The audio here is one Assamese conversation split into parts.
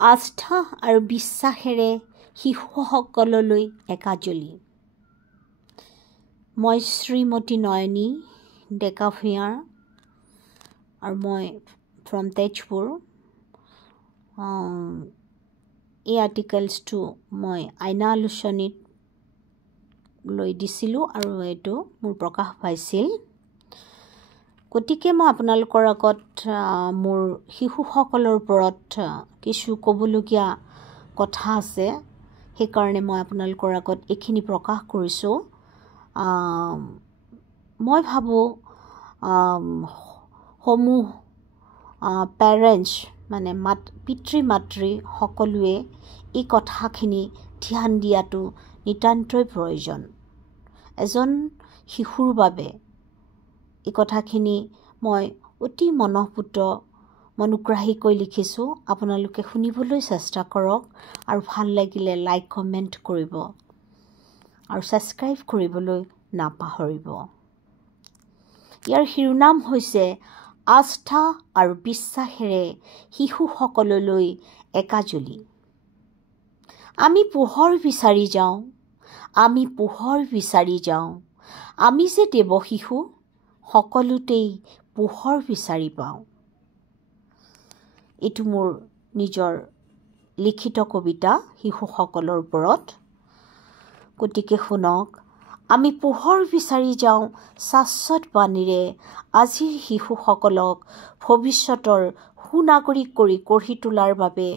আস্থা আৰু বিশ্বাসেৰে শিশুসকললৈ একাজলি। মই শ্ৰীমতী নয়নী ডেকা ভূঞাৰ আৰু মই ফ্ৰম তেজপুৰ। এই আৰ্টিকেলছটো মই আইনা আলোচনীত লৈ দিছিলোঁ আৰু এইটো মোৰ প্ৰকাশ পাইছিল। গতিকে মই আপোনালোকৰ আগত মোৰ শিশুসকলৰ ওপৰত কিছু ক'বলগীয়া কথা আছে, সেইকাৰণে মই আপোনালোকৰ আগত এইখিনি প্ৰকাশ কৰিছোঁ। মই ভাবোঁ সমূহ পেৰেণ্টছ মানে পিতৃ মাতৃ সকলোৱে এই কথাখিনি ধ্যান দিয়াটো নিতান্তই প্ৰয়োজন। এজন শিশুৰ বাবে এই কথাখিনি মই অতি মনোগ্ৰাহীকৈ লিখিছোঁ। আপোনালোকে শুনিবলৈ চেষ্টা কৰক আৰু ভাল লাগিলে লাইক কমেণ্ট কৰিব আৰু ছাবস্ক্ৰাইব কৰিবলৈ নাপাহৰিব। ইয়াৰ শিৰোনাম হৈছে আস্থা আৰু বিশ্বাসেৰে শিশুসকললৈ একাজলি। আমি পোহৰ বিচাৰি যাওঁ, আমি পোহৰ বিচাৰি যাওঁ, আমি যে দেৱ শিশু সকলোতেই পোহৰ বিচাৰি পাওঁ। এইটো মোৰ নিজৰ লিখিত কবিতা শিশুসকলৰ ওপৰত। গতিকে শুনক, আমি পোহৰ বিচাৰি যাওঁ শাশ্বত বাণীৰে আজিৰ শিশুসকলক ভৱিষ্যতৰ সুনাগৰিক কৰি গঢ়ি তোলাৰ বাবে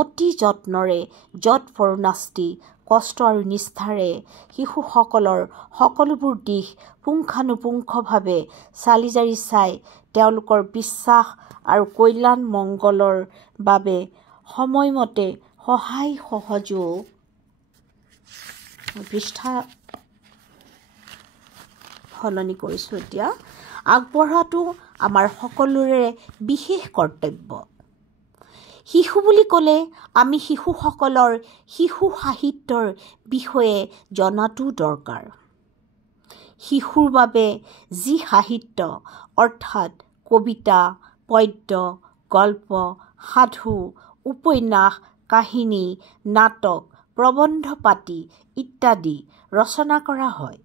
অতি যত্নৰে যৎপৰোনাস্তি কষ্ট আৰু নিষ্ঠাৰে শিশুসকলৰ সকলোবোৰ দিশ পুংখানুপুংখভাৱে চালি জাৰি চাই তেওঁলোকৰ বিশ্বাস আৰু কল্যাণ মংগলৰ বাবে সময়মতে সহায় সহযোগ পৃষ্ঠা সলনি কৰিছোঁ এতিয়া আগবঢ়াটো আমাৰ সকলোৰে বিশেষ কৰ্তব্য। শিশু বুলি ক'লে আমি শিশুসকলৰ শিশু সাহিত্যৰ বিষয়ে জনাটো দৰকাৰ। শিশুৰ বাবে যি সাহিত্য অৰ্থাৎ কবিতা, পদ্য, গল্প, সাধু, উপন্যাস, কাহিনী, নাটক, প্ৰবন্ধ পাতি ইত্যাদি ৰচনা কৰা হয়,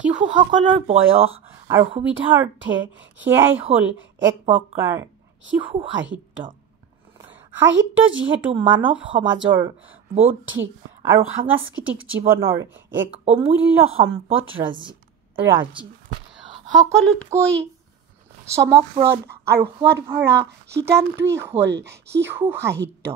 শিশুসকলৰ বয়স আৰু সুবিধাৰ্থে সেয়াই হ'ল এক প্ৰকাৰ শিশু সাহিত্য। সাহিত্য যিহেতু মানৱ সমাজৰ বৌদ্ধিক আৰু সাংস্কৃতিক জীৱনৰ এক অমূল্য সম্পদৰাজি। সকলোতকৈ চমকপ্ৰদ আৰু সোৱাদভৰা শিতানটোৱেই হ'ল শিশু সাহিত্য।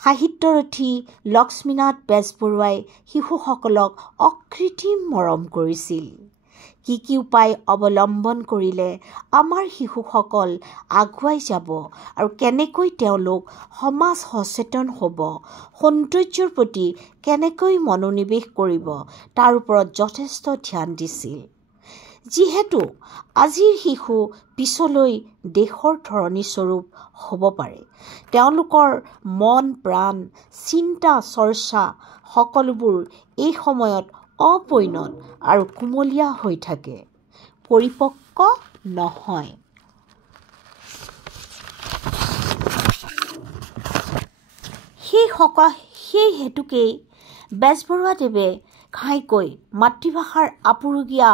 সাহিত্যৰথী লক্ষ্মীনাথ বেজবৰুৱাই শিশুসকলক অকৃত্ৰিম মৰম কৰিছিল। কি উপায় অৱলম্বন কৰিলে আমাৰ শিশুসকল আগুৱাই যাব আৰু কেনেকৈ তেওঁলোক সমাজ সচেতন হ'ব, সৌন্দৰ্যৰ প্ৰতি কেনেকৈ মনোনিৱেশ কৰিব তাৰ ওপৰত যথেষ্ট ধ্যান দিছিল। যিহেতু আজিৰ শিশু পিছলৈ দেশৰ ধৰণীস্বৰূপ হ'ব পাৰে, তেওঁলোকৰ মন প্ৰাণ চিন্তা চৰ্চা সকলোবোৰ এই সময়ত অপৰিণত আৰু কুমলীয়া হৈ থাকে, পৰিপক্ক নহয়। সেই হেতুকেই বেজবৰুৱাদেৱে ঘাইকৈ মাতৃভাষাৰ আপুৰুগীয়া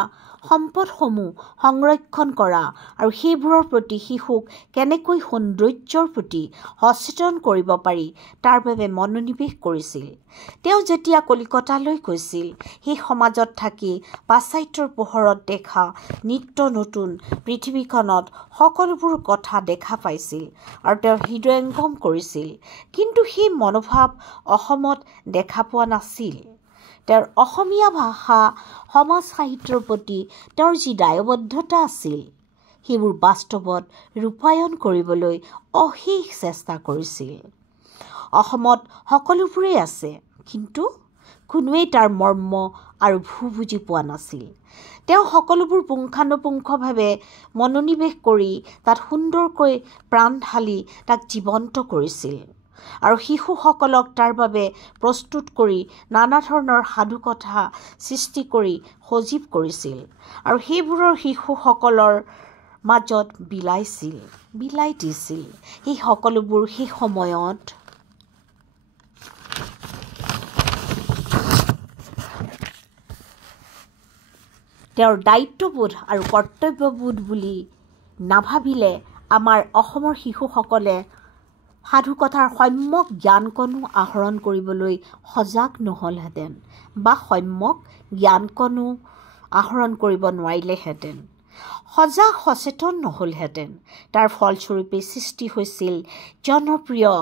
সম্পদসমূহ সংৰক্ষণ কৰা আৰু সেইবোৰৰ প্ৰতি শিশুক কেনেকৈ সৌন্দৰ্যৰ প্ৰতি সচেতন কৰিব পাৰি তাৰ বাবে মনোনিৱেশ কৰিছিল। তেওঁ যেতিয়া কলিকতালৈ গৈছিল, সেই সমাজত থাকি পাশ্চাত্যৰ পোহৰত দেখা নিত্য নতুন পৃথিৱীখনত সকলোবোৰ কথা দেখা পাইছিল আৰু তেওঁ হৃদয়ংগম কৰিছিল। কিন্তু সেই মনোভাৱ অসমত দেখা পোৱা নাছিল। তেওঁৰ অসমীয়া ভাষা সমাজ সাহিত্যৰ প্ৰতি তেওঁৰ যি দায়বদ্ধতা আছিল, সেইবোৰ বাস্তৱত ৰূপায়ণ কৰিবলৈ অশেষ চেষ্টা কৰিছিল। অসমত সকলোবোৰেই আছে, কিন্তু কোনোৱেই তাৰ মৰ্ম আৰু বুজি পোৱা নাছিল। তেওঁ সকলোবোৰ পুংখানুপুংখভাৱে মনোনিৱেশ কৰি তাত সুন্দৰকৈ প্ৰাণ ঢালি তাক জীৱন্ত কৰিছিল আৰু শিশুসকলক তাৰ বাবে প্ৰস্তুত কৰি নানা ধৰণৰ সাধুকথা সৃষ্টি কৰি সজীৱ কৰিছিল আৰু সেইবোৰৰ শিশুসকলৰ মাজত বিলাই দিছিল। সেই সকলোবোৰ সেই সময়ত তেওঁৰ দায়িত্ববোধ আৰু কৰ্তব্যবোধ বুলি নাভাবিলে আমাৰ অসমৰ শিশুসকলে সাধুকথাৰ সম্যক জ্ঞানকণো আহৰণ কৰিবলৈ সজাগ নহ'লহেঁতেন বা সম্যক জ্ঞানকণো আহৰণ কৰিব নোৱাৰিলেহেঁতেন, সজাগ সচেতন নহ'লহেঁতেন। তাৰ ফলস্বৰূপে সৃষ্টি হৈছিল জনপ্ৰিয়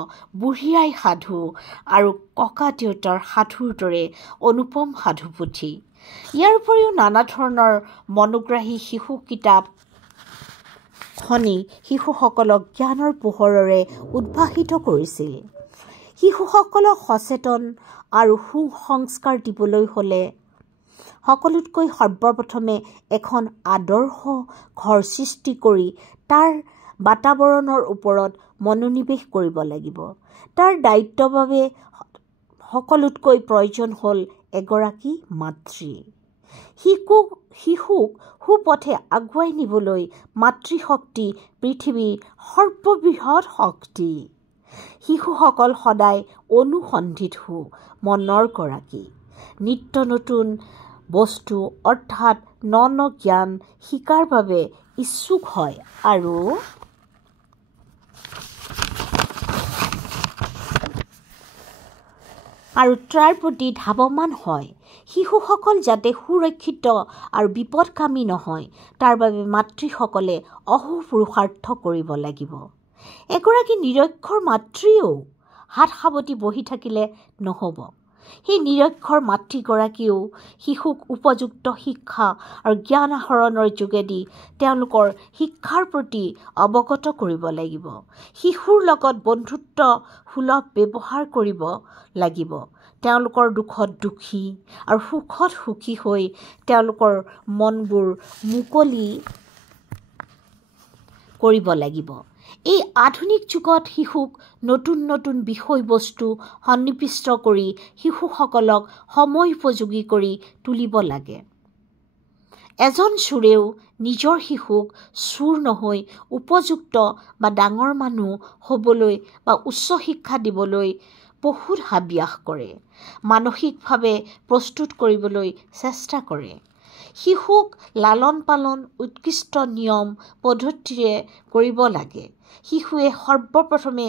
বুঢ়ী আই সাধু আৰু ককা দেউতাৰ সাধুৰ দৰে অনুপম সাধুপুথি। ইয়াৰ উপৰিও নানা ধৰণৰ মনোগ্ৰাহী শিশু কিতাপ খনি শিশুসকলক জ্ঞানৰ পোহৰেৰে উদ্ভাসিত কৰিছিল। শিশুসকলক সচেতন আৰু সুসংস্কাৰ দিবলৈ হ'লে সকলোতকৈ সৰ্বপ্ৰথমে এখন আদৰ্শ ঘৰ সৃষ্টি কৰি তাৰ বাতাবৰণৰ ওপৰত মনোনিৱেশ কৰিব লাগিব। তাৰ দায়িত্বৰ বাবে সকলোতকৈ প্ৰয়োজন হ'ল এগৰাকী মাতৃ। শিশুক সুপথে আগুৱাই নিবলৈ মাতৃশক্তি পৃথিৱীৰ সৰ্ববৃহৎ শক্তি। শিশুসকল সদায় অনুসন্ধিৎসু মনৰ গৰাকী। নিত্য নতুন বস্তু অৰ্থাৎ ন জ্ঞান শিকাৰ বাবে ইচ্ছুক হয় আৰু তাৰ প্ৰতি ধাৱমান হয়। শিশুসকল যাতে সুৰক্ষিত আৰু বিপদকামী নহয় তাৰ বাবে মাতৃসকলে অহোপুৰুষাৰ্থ কৰিব লাগিব। এগৰাকী নিৰক্ষৰ মাতৃয়েও হাত সাৱটি বহি থাকিলে নহ'ব। সেই নিৰক্ষৰ মাতৃগৰাকীয়েও শিশুক উপযুক্ত শিক্ষা আৰু জ্ঞান আহৰণৰ যোগেদি তেওঁলোকৰ শিক্ষাৰ প্ৰতি অৱগত কৰিব লাগিব। শিশুৰ লগত বন্ধুত্ব সুলভ ব্যৱহাৰ কৰিব লাগিব। তেওঁলোকৰ দুখত দুখী আৰু সুখত সুখী হৈ তেওঁলোকৰ মনবোৰ মুকলি কৰিব লাগিব। এই আধুনিক যুগত শিশুক নতুন নতুন বিষয়বস্তু সন্নিৱিষ্ট কৰি শিশুসকলক সময়োপযোগী কৰি তুলিব লাগে। এজন চোৰেও নিজৰ শিশুক চোৰ নহৈ উপযুক্ত বা ডাঙৰ মানুহ হ'বলৈ বা উচ্চ শিক্ষা দিবলৈ বহুত হাবিয়াস কৰে, মানসিকভাৱে প্ৰস্তুত কৰিবলৈ চেষ্টা কৰে। শিশুক লালন পালন উৎকৃষ্ট নিয়ম পদ্ধতিৰে কৰিব লাগে। শিশুৱে সৰ্বপ্ৰথমে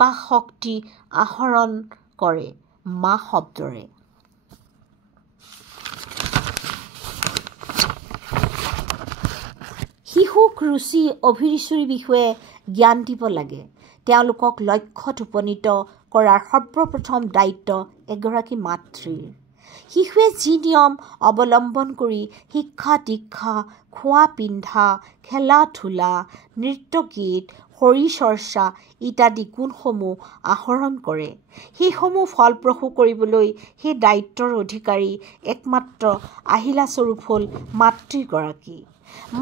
বাক শক্তি আহৰণ কৰে মা শব্দৰে। শিশুক ৰুচি অভিৰুচিৰ বিষয়ে জ্ঞান দিব লাগে। তেওঁলোকক লক্ষ্যত উপনীত কৰাৰ সৰ্বপ্ৰথম দায়িত্ব এগৰাকী মাতৃৰ। শিশুৱে যি নিয়ম অৱলম্বন কৰি শিক্ষা দীক্ষা, খোৱা পিন্ধা, খেলা ধূলা, নৃত্য গীত, শৰীৰ চৰ্চা ইত্যাদি গুণসমূহ আহৰণ কৰে, সেইসমূহ ফলপ্ৰসূ কৰিবলৈ সেই দায়িত্বৰ অধিকাৰী একমাত্ৰ আহিলাস্বৰূপ হ'ল মাতৃগৰাকী।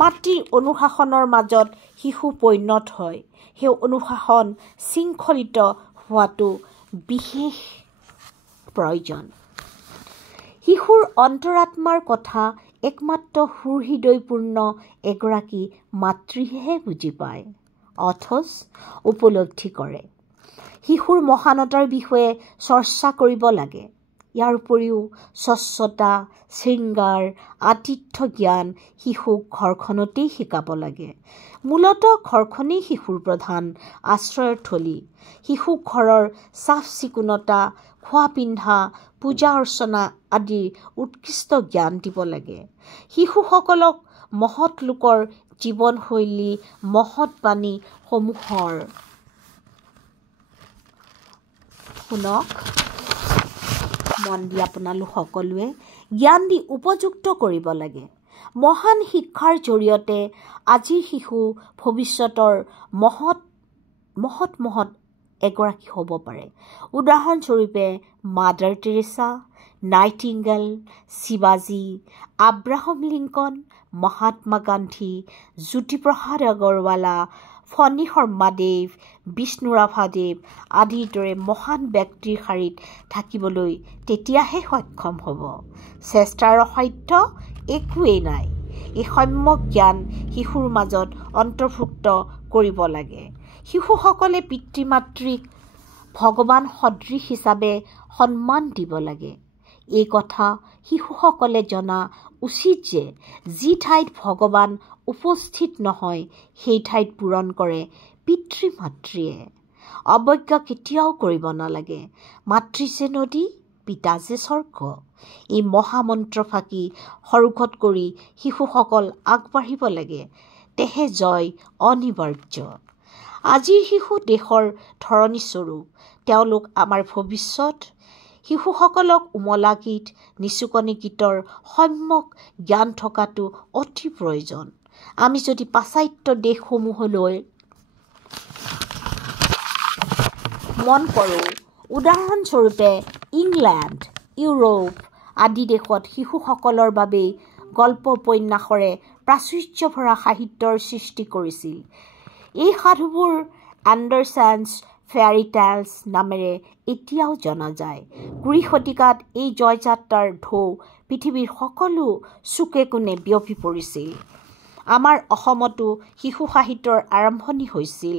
মাতৃৰ অনুশাসনৰ মাজত শিশু পৰিণত হয়। সেই অনুশাসন শৃংখলিত হোৱাটো বিশেষ প্ৰয়োজন। শিশুৰ অন্তৰাত্মাৰ কথা একমাত্ৰ সুহৃদয়পূৰ্ণ এগৰাকী মাতৃহে বুজি পায়, অথচ উপলব্ধি কৰে। শিশুৰ মহানতাৰ বিষয়ে চৰ্চা কৰিব লাগে। ইয়াৰ উপৰিও স্বচ্ছতা, শৃংগাৰ, আতিথ্য জ্ঞান শিশুক ঘৰখনতেই শিকাব লাগে। মূলতঃ ঘৰখনেই শিশুৰ প্ৰধান আশ্ৰয়স্থলী। শিশুক ঘৰৰ চাফ চিকুণতা, খোৱা পিন্ধা, পূজা অৰ্চনা আদিৰ উৎকৃষ্ট জ্ঞান দিব লাগে। শিশুসকলক মহৎ লোকৰ জীৱনশৈলী, মহৎ বাণী সমূহৰ শুনক মন দি আপোনালোক সকলোৱে জ্ঞান দি উপযুক্ত কৰিব লাগে। মহান শিক্ষাৰ জৰিয়তে আজিৰ শিশু ভৱিষ্যতৰ মহৎ এগৰাকী হ'ব পাৰে। উদাহৰণস্বৰূপে মাদাৰ টেৰেছা, নাইটিংগেল, শিৱাজী, আব্ৰাহাম লিংকন, মহাত্মা গান্ধী, জ্যোতিপ্ৰসাদ আগৰৱালা, ফণী শৰ্মাদেৱ, বিষ্ণুৰাভাদেৱ আদিৰ দৰে মহান ব্যক্তিৰ শাৰীত থাকিবলৈ তেতিয়াহে সক্ষম হ'ব। চেষ্টাৰ অসাধ্য একোৱেই নাই। এই সম্যক জ্ঞান শিশুৰ মাজত অন্তৰ্ভুক্ত কৰিব লাগে। শিশুসকলে পিতৃ মাতৃক ভগৱান সদৃশ হিচাপে সন্মান দিব লাগে। এই কথা শিশুসকলে জনা উচিত যে যি ঠাইত ভগৱান উপস্থিত নহয় সেই ঠাইত পূৰণ কৰে পিতৃ মাতৃয়ে। অৱজ্ঞা কেতিয়াও কৰিব নালাগে। মাতৃ যে নদী, পিতা যে স্বৰ্গ। এই মহামন্ত্ৰ ফাঁকি সৰুকত কৰি শিশুসকল আগবাঢ়িব লাগে, তেহে জয় অনিবাৰ্য। আজিৰ শিশু দেশৰ ধৰণীস্বৰূপ, তেওঁলোক আমাৰ ভৱিষ্যত। শিশুসকলক উমলা গীত, নিচুকনি গীতৰ সম্যক জ্ঞান থকাটো অতি প্ৰয়োজন। আমি যদি পাশ্চাত্য দেশসমূহলৈ মন কৰোঁ, উদাহৰণস্বৰূপে ইংলেণ্ড, ইউৰোপ আদি দেশত শিশুসকলৰ বাবে গল্প উপন্যাসৰে প্ৰাচুৰ্য ভৰা সাহিত্যৰ সৃষ্টি কৰিছিল। এই সাধুবোৰ এণ্ডাৰছনছ ফেয়াৰী টেলছ নামেৰে এতিয়াও জনা যায়। 20 শতিকাত এই জয়যাত্ৰাৰ ঢৌ পৃথিৱীৰ সকলো চুকে কোণে বিয়পি পৰিছিল। আমাৰ অসমতো শিশু সাহিত্যৰ আৰম্ভণি হৈছিল।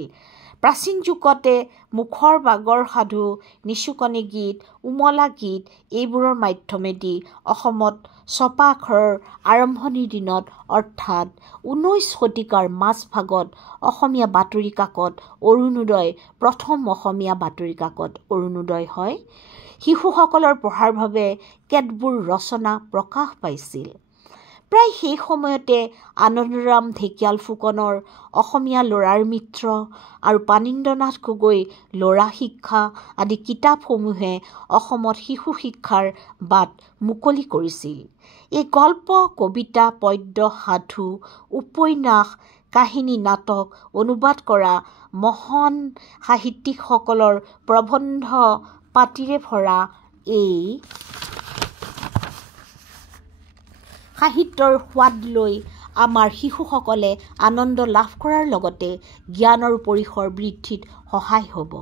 প্ৰাচীন যুগতে মুখৰ বাগৰ সাধু, নিচুকনি গীত, উমলা গীত এইবোৰৰ মাধ্যমেদি অসমত ছপা আখৰৰ আৰম্ভণিৰ দিনত অৰ্থাৎ 19 শতিকাৰ মাজভাগত অসমীয়া বাতৰি কাকত অৰুণোদয় প্ৰথম অসমীয়া বাতৰি কাকত অৰুণোদয় হয়। শিশুসকলৰ পঢ়াৰ বাবে কেতবোৰ ৰচনা প্ৰকাশ পাইছিল। প্ৰায় সেই সময়তে আনন্দৰাম ঢেকিয়াল ফুকনৰ অসমীয়া ল'ৰাৰ মিত্ৰ আৰু পানীন্দ্ৰনাথ গগৈ ল'ৰা শিক্ষা আদি কিতাপসমূহে অসমত শিশু শিক্ষাৰ বাট মুকলি কৰিছিল। এই গল্প, কবিতা, পদ্য, সাধু, উপন্যাস, কাহিনী, নাটক অনুবাদ কৰা মহান সাহিত্যিকসকলৰ প্ৰবন্ধ পাতিৰে ভৰা এই সাহিত্যৰ সোৱাদ লৈ আমাৰ শিশুসকলে আনন্দ লাভ কৰাৰ লগতে জ্ঞানৰ পৰিসৰ বৃদ্ধিত সহায় হ'ব।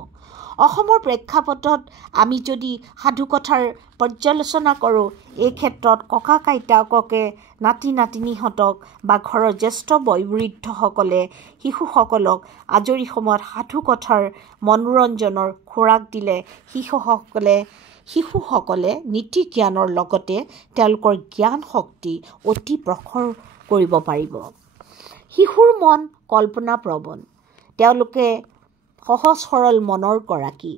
অসমৰ প্ৰেক্ষাপটত আমি যদি সাধুকথাৰ পৰ্যালোচনা কৰোঁ, এই ক্ষেত্ৰত ককা আইতাকে নাতি নাতিনীহঁতক বা ঘৰৰ জ্যেষ্ঠ বয়োবৃদ্ধসকলে শিশুসকলক আজৰি সময়ত সাধুকথাৰ মনোৰঞ্জনৰ খোৰাক দিলে শিশুসকলে নীতি জ্ঞানৰ লগতে তেওঁলোকৰ জ্ঞান শক্তি অতি প্ৰখৰ কৰিব পাৰিব। শিশুৰ মন কল্পনাপ্ৰৱণ, তেওঁলোকে সহজ সৰল মনৰ গৰাকী।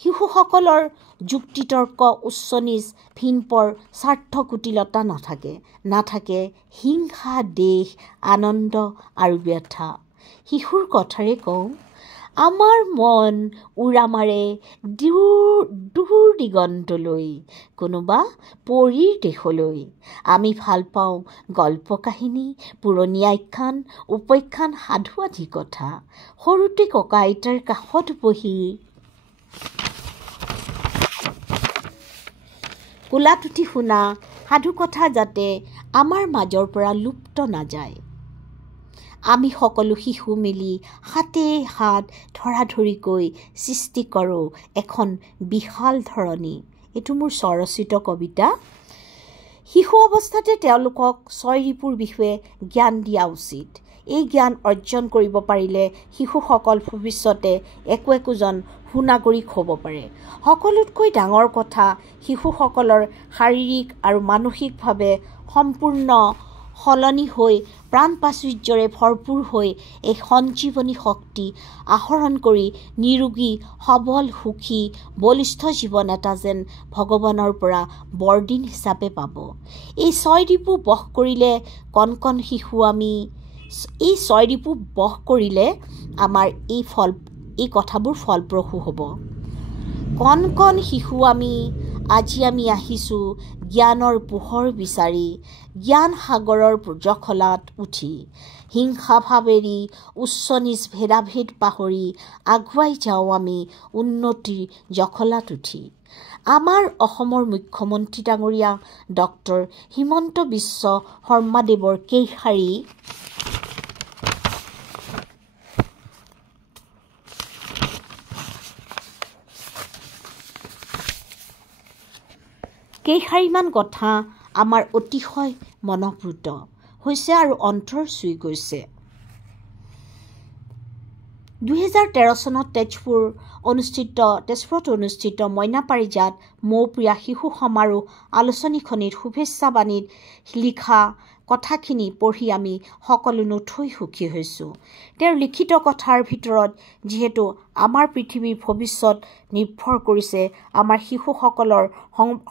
শিশুসকলৰ যুক্তিতৰ্ক উচ্চ নীচ ভিনপৰ স্বাৰ্থ কুটিলতা নাথাকে হিংসা, দেশ, আনন্দ আৰু ব্যথা। শিশুৰ কথাৰে কওঁ, আমাৰ মন উৰা মাৰে দূৰ দিগন্তলৈ, কোনোবা পৰীৰ দেশলৈ। আমি ভাল পাওঁ গল্প কাহিনী, পুৰণি আখ্যান, উপাখ্যান, সাধু আদি কথা। সৰুতে ককা আইতাৰ কাষত বহি কোলাত উঠি শুনা সাধুকথা যাতে আমাৰ মাজৰ পৰা লুপ্ত নাযায়। আমি সকলো শিশু মিলি হাতে হাত ধৰাধৰিকৈ সৃষ্টি কৰোঁ এখন বিশাল ধৰণী। এইটো মোৰ স্বৰচিত কবিতা। শিশু অৱস্থাতে তেওঁলোকক 6 ৰিপুৰ বিষয়ে জ্ঞান দিয়া উচিত। এই জ্ঞান অৰ্জন কৰিব পাৰিলে শিশুসকল ভৱিষ্যতে একোজন সুনাগৰিক হ'ব পাৰে। সকলোতকৈ ডাঙৰ কথা, শিশুসকলৰ শাৰীৰিক আৰু মানসিকভাৱে সম্পূৰ্ণ সলনি হৈ প্ৰাণ প্ৰাচুৰ্যৰে ভৰপূৰ হৈ এই সঞ্জীৱনী শক্তি আহৰণ কৰি নিৰোগী, সবল, সুখী, বলিষ্ঠ জীৱন এটা যেন ভগৱানৰ পৰা বৰদিন হিচাপে পাব। এই 6 ৰিপু বশ কৰিলে এই 6 ৰিপু বশ কৰিলে আমাৰ এই কথাবোৰ ফলপ্ৰসূ হ'ব। কণ শিশু আজি আমি আহিছোঁ জ্ঞানৰ পোহৰ বিচাৰি, জ্ঞান সাগৰৰ জখলাত উঠি। হিংসা ভাৱ এৰি, উচ্চ নীচ ভেদাভেদ পাহৰি আগুৱাই যাওঁ আমি উন্নতিৰ জখলাত উঠি। আমাৰ অসমৰ মুখ্যমন্ত্ৰী ডাঙৰীয়া ডক্টৰ হিমন্ত বিশ্ব শৰ্মাদেৱৰ কেইষাৰিমান কথা আমাৰ অতিশয় মনঃপূত। হৈছে আৰু অন্তৰ চুই গৈছে। 2013 চনত তেজপুৰত অনুষ্ঠিত মইনা পাৰিজাত মৌপ্ৰিয়া শিশু সমাৰোহ আলোচনীখনিত শুভেচ্ছাবাণীত লিখা কথাখিনি পঢ়ি আমি সকলো নথৈ সুখী হৈছোঁ। তেওঁৰ লিখিত কথাৰ ভিতৰত যিহেতু আমাৰ পৃথিৱীৰ ভৱিষ্যত নিৰ্ভৰ কৰিছে আমাৰ শিশুসকলৰ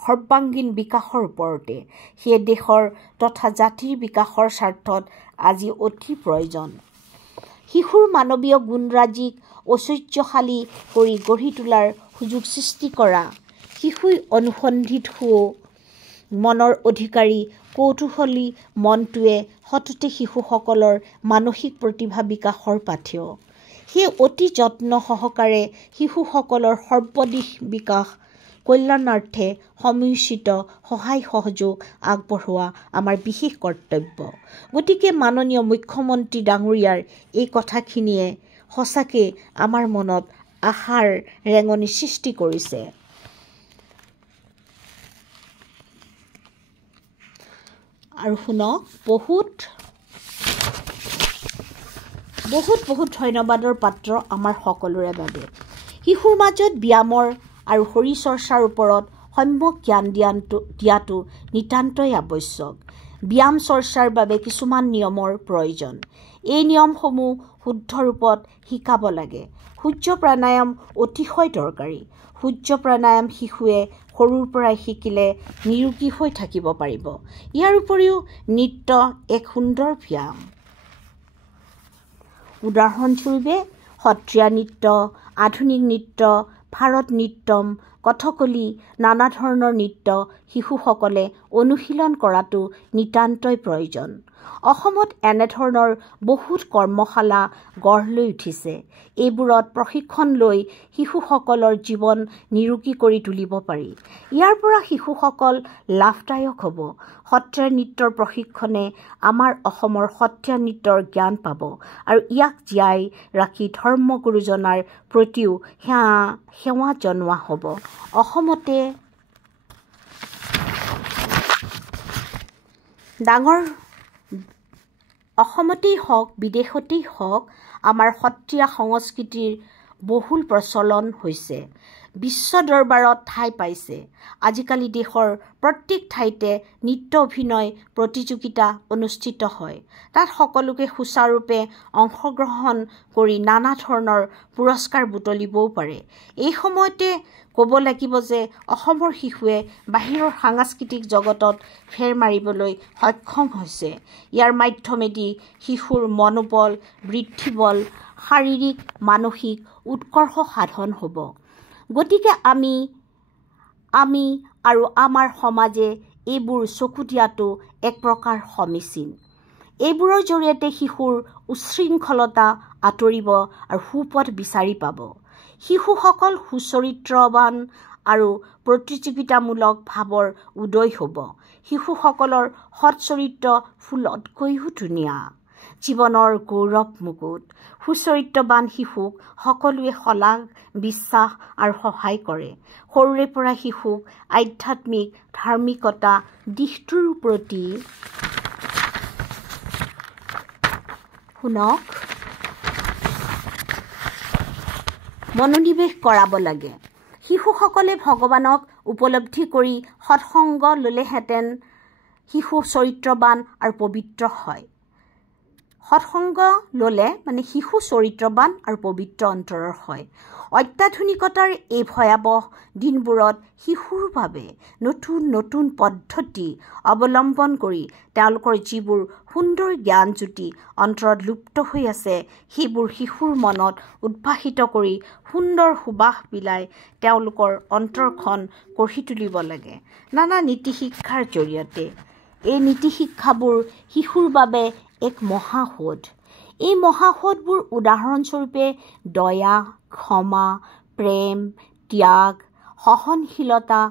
সৰ্বাংগীন বিকাশৰ ওপৰতে, সেয়ে দেশৰ তথা জাতিৰ বিকাশৰ স্বাৰ্থত আজি অতি প্ৰয়োজন। শিশুৰ মানৱীয় গুণৰাজিক ঐশ্বৰ্যশালী কৰি গঢ়ি তোলাৰ সুযোগ সৃষ্টি কৰা, শিশুই অনুসন্ধিৎসু মনৰ অধিকাৰী কৌতূহলী মনটোৱে সততে শিশুসকলৰ মানসিক প্ৰতিভা বিকাশৰ পাথেয়। সেয়ে অতি যত্ন সহকাৰে শিশুসকলৰ সৰ্বদিশ বিকাশ কল্যাণাৰ্থে সময়োচিত সহায় সহযোগ আগবঢ়োৱা আমাৰ বিশেষ কৰ্তব্য। গতিকে মাননীয় মুখ্যমন্ত্ৰী ডাঙৰীয়াৰ এই কথাখিনিয়ে সঁচাকে আমাৰ মনত আশাৰ ৰেঙনি সৃষ্টি কৰিছে। আৰু শুনক, বহুত ধন্যবাদৰ পাত্ৰ আমাৰ সকলোৰে বাবে। শিশুৰ মাজত ব্যায়ামৰ আৰু শৰীৰ চৰ্চাৰ ওপৰত সম্যক জ্ঞান দিয়াটো নিতান্তই আৱশ্যক। ব্যায়াম চৰ্চাৰ বাবে কিছুমান নিয়মৰ প্ৰয়োজন। এই নিয়মসমূহ শুদ্ধ ৰূপত শিকাব লাগে। সূৰ্য প্ৰাণায়াম অতিশয় দৰকাৰী। সূৰ্য প্ৰাণায়াম শিশুৱে সৰুৰ পৰাই শিকিলে নিৰোগী হৈ থাকিব পাৰিব। ইয়াৰ উপৰিও নৃত্য এক সুন্দৰ ব্যায়াম। উদাহৰণস্বৰূপে সত্ৰীয়া নৃত্য, আধুনিক নৃত্য, ভাৰত নৃত্যম, কথকলি, নানা ধৰণৰ নৃত্য শিশুসকলে অনুশীলন কৰাটো নিতান্তই প্ৰয়োজন। অসমত এনেধৰণৰ বহুত কৰ্মশালা গঢ় লৈ উঠিছে। এইবোৰত প্ৰশিক্ষণ লৈ শিশুসকলৰ জীৱন নিৰোগী কৰি তুলিব পাৰি। ইয়াৰ পৰা শিশুসকল লাভদায়ক হ'ব। সত্ৰীয়া নৃত্যৰ প্ৰশিক্ষণে আমাৰ অসমৰ সত্ৰীয়া নৃত্যৰ জ্ঞান পাব আৰু ইয়াক জীয়াই ৰাখি ধৰ্ম গুৰুজনাৰ প্ৰতিও সেৱা জনোৱা হ'ব। অসমতেই হওক বিদেশতেই হওক আমাৰ সত্ৰীয়া সংস্কৃতিৰ বহুল প্ৰচলন হৈছে, বিশ্ব দৰবাৰত ঠাই পাইছে। আজিকালি দেশৰ প্ৰত্যেক ঠাইতে নৃত্য অভিনয় প্ৰতিযোগিতা অনুষ্ঠিত হয়। তাত সকলোকে সুচাৰুৰূপে অংশগ্ৰহণ কৰি নানা ধৰণৰ পুৰস্কাৰ বুটলিবও পাৰে। এই সময়তে ক'ব লাগিব যে অসমৰ শিশুৱে বাহিৰৰ সাংস্কৃতিক জগতত ফেৰ মাৰিবলৈ সক্ষম হৈছে। ইয়াৰ মাধ্যমেদি শিশুৰ মনোবল বৃদ্ধি বল, শাৰীৰিক মানসিক উৎকৰ্ষ সাধন হ'ব। গতিকে আমি আৰু আমাৰ সমাজে এইবোৰ চকু দিয়াটো এক প্ৰকাৰ সমীচীন। এইবোৰৰ জৰিয়তে শিশুৰ উচ্ছৃংখলতা আঁতৰিব আৰু সুপথ বিচাৰি পাব। শিশুসকল সুচৰিত্ৰৱান আৰু প্ৰতিযোগিতামূলক ভাৱৰ উদয় হ'ব। শিশুসকলৰ সৎ চৰিত্ৰ ফুলতকৈও ধুনীয়া। জীৱনৰ গৌৰৱ মুকুট। সুচৰিত্ৰৱান শিশুক সকলোৱে শলাগ, বিশ্বাস আৰু সহায় কৰে। সৰুৰে পৰা শিশুক আধ্যাত্মিক ধাৰ্মিকতা দিশটোৰ প্ৰতি মনোনিৱেশ কৰাব লাগে। শিশুসকলে ভগৱানক উপলব্ধি কৰি সৎসংগ ল'লেহেঁতেন শিশু চৰিত্ৰৱান আৰু পবিত্ৰ হয়। সৎসংগ ল'লে শিশু চৰিত্ৰৱান আৰু পবিত্ৰ অন্তৰৰ হয়। অত্যাধুনিকতাৰ এই ভয়াৱহ দিনবোৰত শিশুৰ বাবে নতুন নতুন পদ্ধতি অৱলম্বন কৰি তেওঁলোকৰ যিবোৰ সুন্দৰ জ্ঞানজ্যোতি অন্তৰত লুপ্ত হৈ আছে, সেইবোৰ শিশুৰ মনত উদ্ভাসিত কৰি সুন্দৰ সুবাস বিলাই তেওঁলোকৰ অন্তৰখন গঢ়ি তুলিব লাগে নানা নীতি শিক্ষাৰ জৰিয়তে। এই নীতি শিক্ষাবোৰ শিশুৰ বাবে এক মহাসৌধ। এই মহাসৌধবোৰ উদাহৰণস্বৰূপে দয়া, ক্ষমা, প্ৰেম, ত্যাগ, সহনশীলতা,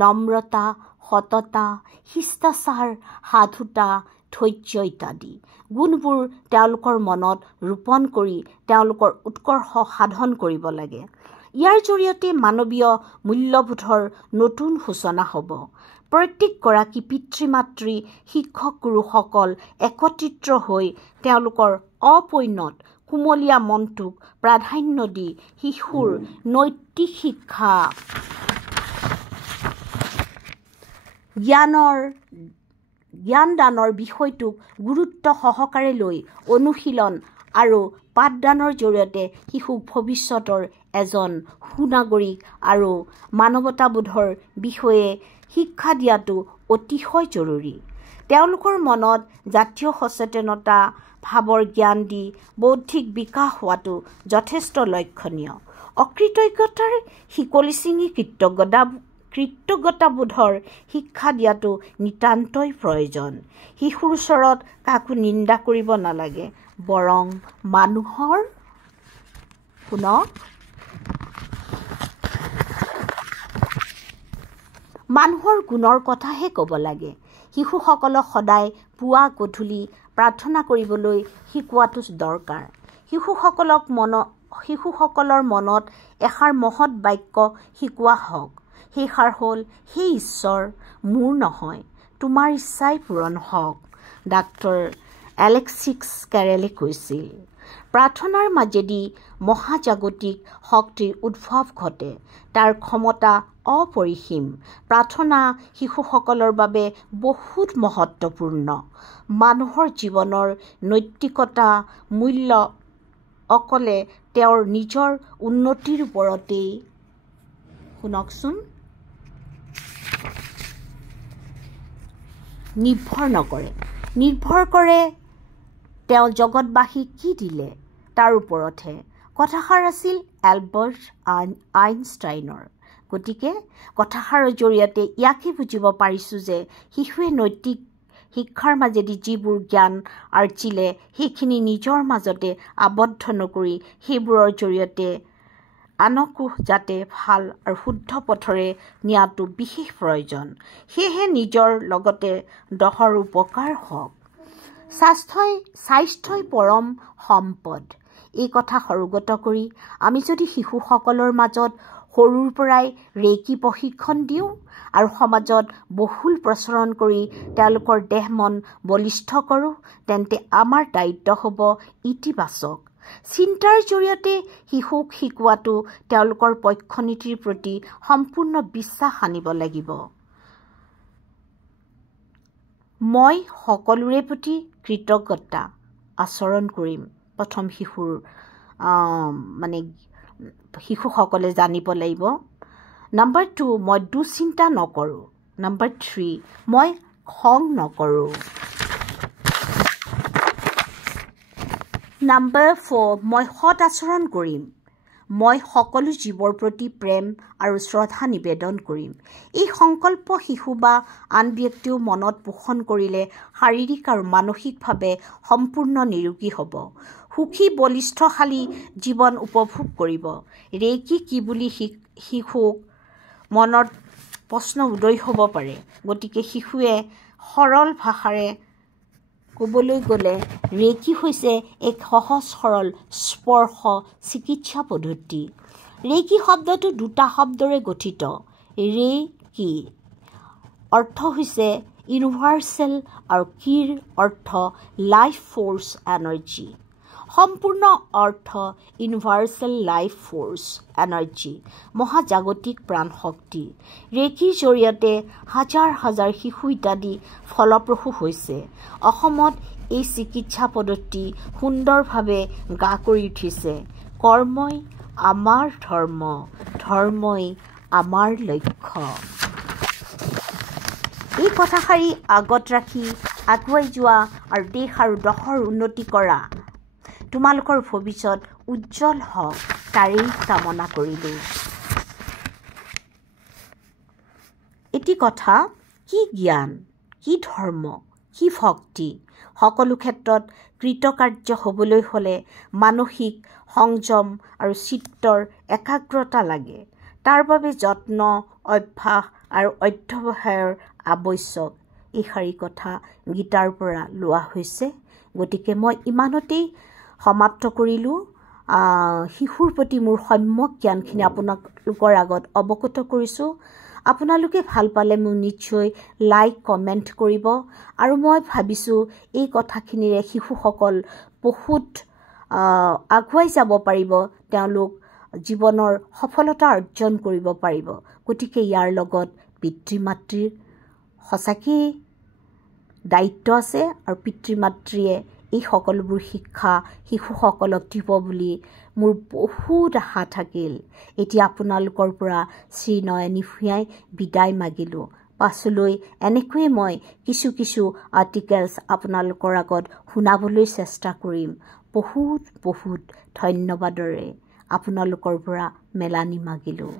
নম্ৰতা, সততা, শিষ্টাচাৰ, সাধুতা, ধৈৰ্য ইত্যাদি গুণবোৰ তেওঁলোকৰ মনত ৰোপণ কৰি তেওঁলোকৰ উৎকৰ্ষ সাধন কৰিব লাগে। ইয়াৰ জৰিয়তে মানৱীয় মূল্যবোধৰ নতুন সূচনা হ'ব। প্ৰত্যেকগৰাকী পিতৃ-মাতৃ, শিক্ষক, গুৰুসকল একত্ৰিত হৈ তেওঁলোকৰ অপৰিণত কুমলীয়া মনটোক প্ৰাধান্য দি শিশুৰ নৈতিক শিক্ষা, জ্ঞানদানৰ বিষয়টোক গুৰুত্ব সহকাৰে লৈ অনুশীলন আৰু পাঠদানৰ জৰিয়তে শিশুক ভৱিষ্যতৰ এজন সুনাগৰিক আৰু মানৱতাবোধৰ বিষয়ে শিক্ষা দিয়াটো অতিশয় জৰুৰী। তেওঁলোকৰ মনত জাতীয় সচেতনতা ভাৱৰ জ্ঞান দি বৌদ্ধিক বিকাশ হোৱাটো যথেষ্ট লক্ষণীয়। অকৃতজ্ঞতাৰ শিকলি ছিঙি কৃতজ্ঞতাবোধৰ শিক্ষা দিয়াটো নিতান্তই প্ৰয়োজন। শিশুৰ ওচৰত কাকো নিন্দা কৰিব নালাগে, বৰং মানুহৰ গুণৰ কথাহে ক'ব লাগে। শিশুসকলক সদায় পুৱা গধূলি প্ৰাৰ্থনা কৰিবলৈ শিকোৱাটো দৰকাৰ। শিশুসকলৰ মনত এষাৰ মহৎ বাক্য শিকোৱা হওক। সেইষাৰ হ'ল, হে ঈশ্বৰ, মোৰ নহয়, তোমাৰ ইচ্ছাই পূৰণ হওক। ডাক্তৰ এলেক্সিছ কেৰলে কৈছিল, প্ৰাৰ্থনাৰ মাজেদি মহাজাগতিক শক্তিৰ উদ্ভৱ ঘটে। তাৰ ক্ষমতা অপৰিসীম। প্ৰাৰ্থনা শিশুসকলৰ বাবে বহুত মহত্বপূৰ্ণ। মানুহৰ জীৱনৰ নৈতিকতা মূল্য অকলে তেওঁৰ নিজৰ উন্নতিৰ ওপৰতেই নিৰ্ভৰ কৰে তেওঁ জগতবাসীক কি দিলে তাৰ ওপৰতহে। কথাষাৰ আছিল এলবাৰ্ট আইনষ্টাইনৰ। গতিকে কথাষাৰৰ জৰিয়তে ইয়াকে বুজিব পাৰিছোঁ যে শিশুৱে নৈতিক শিক্ষাৰ মাজেদি যিবোৰ জ্ঞান আৰ্জিলে সেইখিনি নিজৰ মাজতে আবদ্ধ নকৰি সেইবোৰৰ জৰিয়তে আনকো যাতে ভাল আৰু শুদ্ধ পথৰে নিয়াটো বিশেষ প্ৰয়োজন। সেয়েহে নিজৰ লগতে দহৰ উপকাৰ হওক। স্বাস্থ্যই পৰম সম্পদ। এই কথা সৰুগত কৰি আমি যদি শিশুসকলৰ মাজত সৰুৰ পৰাই ৰেইকি প্ৰশিক্ষণ দিওঁ আৰু সমাজত বহুল প্ৰচলন কৰি তেওঁলোকৰ দেহ মন বলিষ্ঠ কৰোঁ, তেন্তে আমাৰ দায়িত্ব হ'ব ইতিবাচক। চিন্তাৰ জৰিয়তে শিশুক শিকোৱাটো তেওঁলোকৰ পক্ষনীতিৰ প্ৰতি সম্পূৰ্ণ বিশ্বাস আনিব লাগিব। মই সকলোৰে প্ৰতি কৃতজ্ঞতা আচৰণ কৰিম। প্ৰথম শিশুসকলে জানিব লাগিব। নম্বৰ 2, মই দুশ্চিন্তা নকৰোঁ। নম্বৰ 3, মই খং নকৰোঁ। নম্বৰ 4, মই সৎ আচৰণ কৰিম। মই সকলো জীৱৰ প্ৰতি প্ৰেম আৰু শ্ৰদ্ধা নিবেদন কৰিম। এই সংকল্প শিশু বা আন ব্যক্তিও মনত পোষণ কৰিলে শাৰীৰিক আৰু মানসিকভাৱে সম্পূৰ্ণ নিৰোগী হ'ব, সুখী বলিষ্ঠশালী জীৱন উপভোগ কৰিব। ৰেইকি কি বুলি শিশুক মনত প্ৰশ্ন উদয় হ'ব পাৰে। গতিকে শিশুৱে সৰল ভাষাৰে ক'বলৈ গ'লে ৰেইকি হৈছে এক সহজ সৰল স্পৰ্শ চিকিৎসা পদ্ধতি। ৰেইকি শব্দটো দুটা শব্দৰে গঠিত। ৰে কি অৰ্থ হৈছে ইউনিভাৰ্চেল আৰু কিৰ অৰ্থ লাইফ ফ'ৰ্চ এনাৰ্জি। সম্পূৰ্ণ অৰ্থ ইউনিভাৰ্চেল লাইফ ফ'ৰ্চ এনাৰ্জি, মহাজাগতিক প্ৰাণশক্তি। ৰেইকিৰ জৰিয়তে হাজাৰ হাজাৰ শিশু ইত্যাদি ফলপ্ৰসূ হৈছে। অসমত এই চিকিৎসা পদ্ধতি সুন্দৰভাৱে গা কৰি উঠিছে। কৰ্মই আমাৰ ধৰ্ম, ধৰ্মই আমাৰ লক্ষ্য। এই কথাষাৰি আগত ৰাখি আগুৱাই যোৱা আৰু দেশ আৰু দহৰ উন্নতি কৰা। তোমালোকৰ ভৱিষ্যত উজ্জ্বল হওক, তাৰেই কামনা কৰিলোঁ। এটি কথা, কি জ্ঞান, কি ধৰ্ম, কি ভক্তি, সকলো ক্ষেত্ৰত কৃতকাৰ্য হ'বলৈ হ'লে মানসিক সংযম আৰু চিত্তৰ একাগ্ৰতা লাগে। তাৰ বাবে যত্ন, অভ্যাস আৰু অধ্যৱসায়ৰ আৱশ্যক। এইষাৰি কথা গীতাৰ পৰা লোৱা হৈছে। গতিকে মই ইমানতেই সমাপ্ত কৰিলোঁ। শিশুৰ প্ৰতি মোৰ সম্যক জ্ঞানখিনি আপোনালোকৰ আগত অৱগত কৰিছোঁ। আপোনালোকে ভাল পালে মোক নিশ্চয় লাইক কমেণ্ট কৰিব আৰু মই ভাবিছোঁ এই কথাখিনিৰে শিশুসকল বহুত আগুৱাই যাব পাৰিব, তেওঁলোক জীৱনৰ সফলতা অৰ্জন কৰিব পাৰিব। গতিকে ইয়াৰ লগত পিতৃ মাতৃৰ সঁচাকেই দায়িত্ব আছে আৰু পিতৃ মাতৃয়ে এই সকলোবোৰ শিক্ষা শিশুসকলক দিব বুলি মোৰ বহুত আশা থাকিল। এতিয়া আপোনালোকৰ পৰা শ্ৰীনয়নী ভূঞাই বিদায় মাগিলোঁ। পাছলৈ এনেকৈয়ে মই কিছু কিছু আৰ্টিকেলছ আপোনালোকৰ আগত শুনাবলৈ চেষ্টা কৰিম। বহুত বহুত ধন্যবাদৰে আপোনালোকৰ পৰা মেলানী মাগিলোঁ।